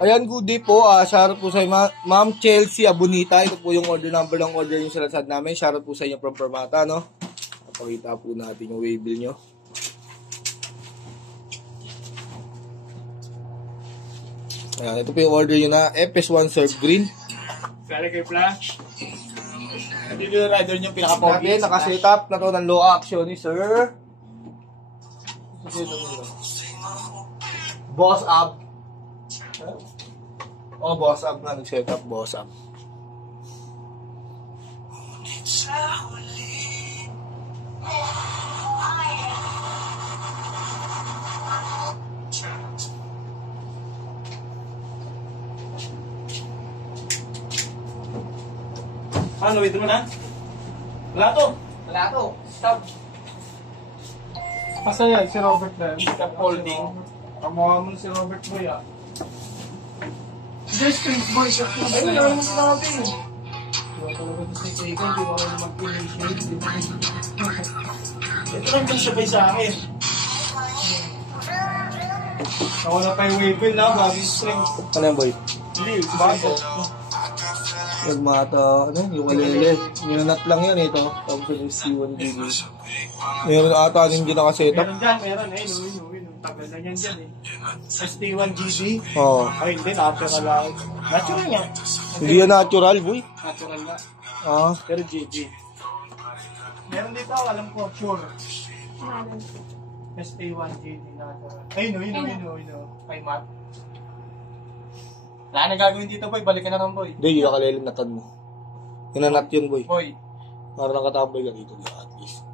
Ayan, good day po. Shoutout po sa Ma'am Chelsea Abunita. Ito po yung order number ng order yung sa Lazad namin. Shoutout po sa inyo from Permata, no? Pakita po natin yung waybill nyo. Ayan, ito po yung order yun na FS1 Surf Green. Kaya kay Flash. Ito yung rider nyo pinaka-pogi. Nakasetup na to ng low action ni Sir. Boss up. Oh, boss up na. Nag-setup, boss up. Ano, wait mo na? Wala to. Wala to. Stop. Pasaya, si Robert na. Stop holding. Kamukha mo si Robert Boy, ah. Just Prince Boy, siya. Ay, wala naman sinabi. Wala talaga ito sa ikaw, hindi mo kayo mag-initiate. Ito lang din sabay sa akin. Nawala pa yung waybill na, bagay string. Ano yan, boy? Hindi, bago. Nagmata, ano, yung kalele. Ninanat lang yan ito. Tapos yung C1 GB. Meron ata din din nakasetup. Meron dyan, meron. Eh, tagal na yan dyan eh. ST1 GB. Oo. Ay, hindi, natural lang. Natural nga. Hindi yan natural, boy. Natural nga. Ah. Pero GB. Meron dito, alam ko, sure. ST1 GB natural. Ayun, kay Matt. Wala na gagawin dito, boy. Balikan na lang, boy. Hindi, yung kalele natan mo. Ninanat yun, boy. Boy. Para nakatambay ka dito, at least.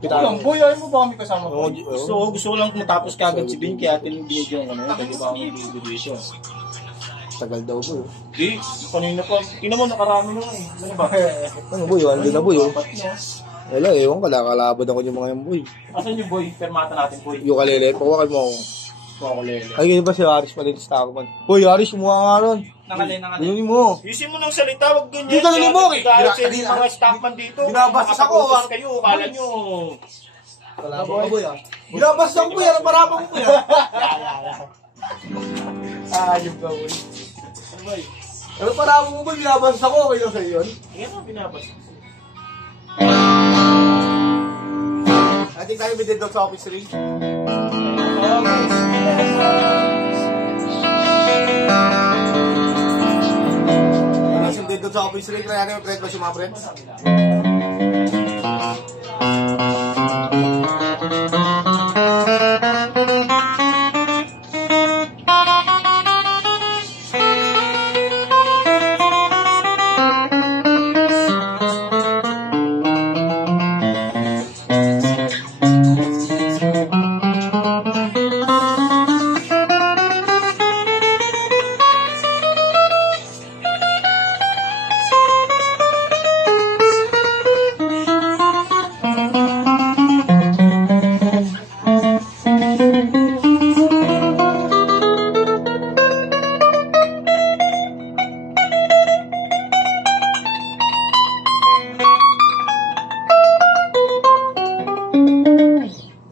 Ang boy, ayaw mo ba kami kasama, boy? Gusto ko lang matapos kagad si Ben, kaya atin yung binigyan ano, dali ba akong binigyan. Tagal daw, boy. Di, kanina pa. Tingnan mo, nakarami naman eh. Ano ba? Ano, boy? Ano na, boy? Wala, ewan ka, kalaban ako yung mga yung boy. Asan yung boy? Permata natin, boy. Yung kalele, pakuha mo ako. Kukulele. Ay, ganyan ba si Aris pa din sa Stockman? Boy, Aris, mukha nga ron. Nakali. Ganyan mo. Yusin mo ng salita, wag ganyan. Di ganyan mo, eh. Galit sa inyo mga stockman dito. Binabasas ako, Nakapag-utos kayo, kala nyo. Wala ba, boy, ah? Binabasas ako, boy. Ano parabang mo, boy, ah? Ayun ba, boy? Ano boy? Ano parabang mo, boy? Binabasas ako, okay lang sa'yo yun? Yan ang binabasas. Ating tayo may dead sa office ring. Yung dead sa office ring, kaya namin friend ba siya mga friends?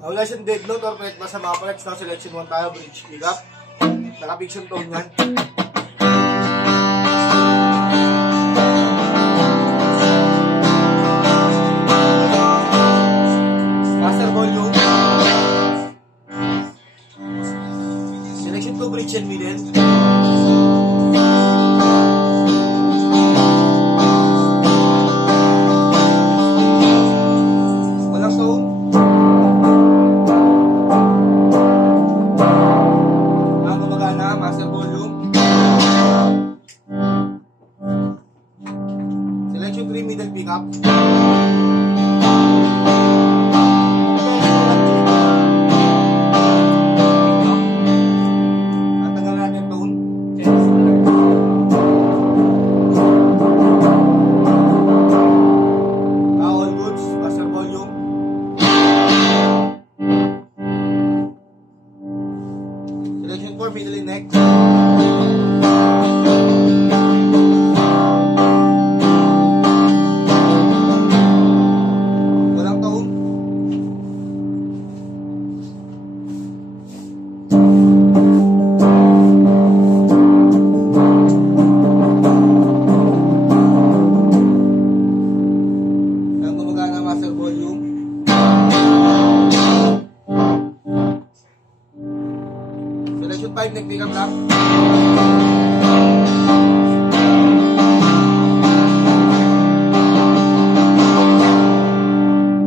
Wala siyang dead note or pwede pa sa mga parts na selection 1 tayo, bridge pick up. Naka-fiction tone yan. Master volume. Selection 2, bridge and middle. Walang tone. Master volume. Selection 3, middle pickup. At tagal natin tone. All goods, master volume. Selection 4, middle and neck.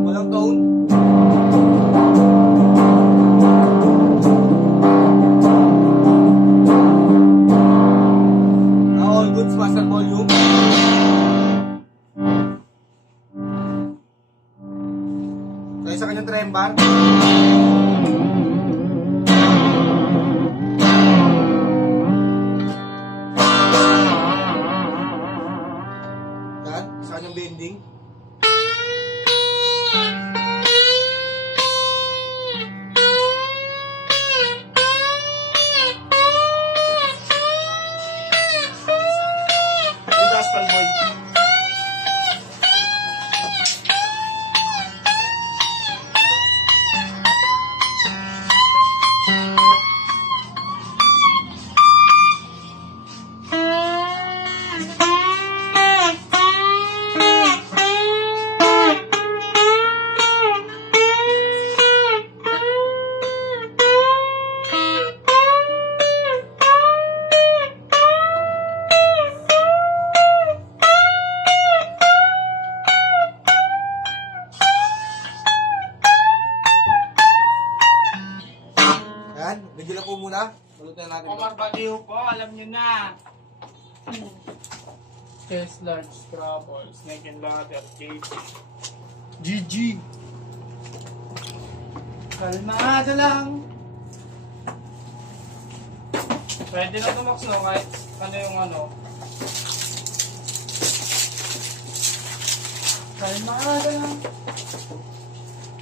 Walang tone. All goods, master volume. Kaya sa kanyang trembar. Yan, sa kanyang bending. Yung gospel boy. Yan, medyo lang po muna. Balutin natin. Omar Baliw po, alam nyo na. Chest large trouble. Snake and ladder, JJ. GG. Kalmado lang. Pwede na tumax, no? Kahit ano yung ano. Kalmado lang.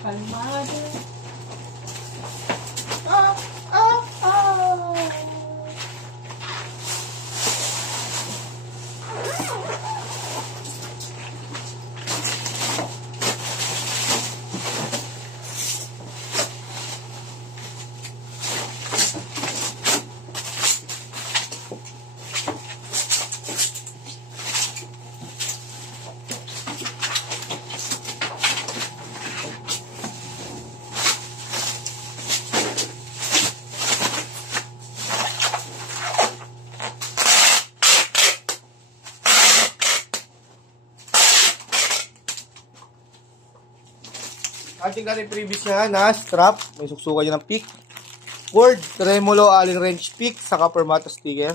Kalmado. Ah! Ah! Ah! Ating natin previous niya na strap. May suksukan niya ng pick. Cord, tremolo, allen wrench pick, saka permata sticker.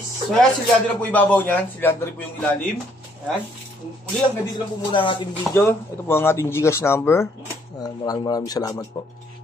So yan, silyado na po ibabaw niyan. Silyado rin po yung ilalim. Ayan. Muli lang, ganito lang po muna ang ating video. Ito po ang ating Gcash number. Maraming salamat po.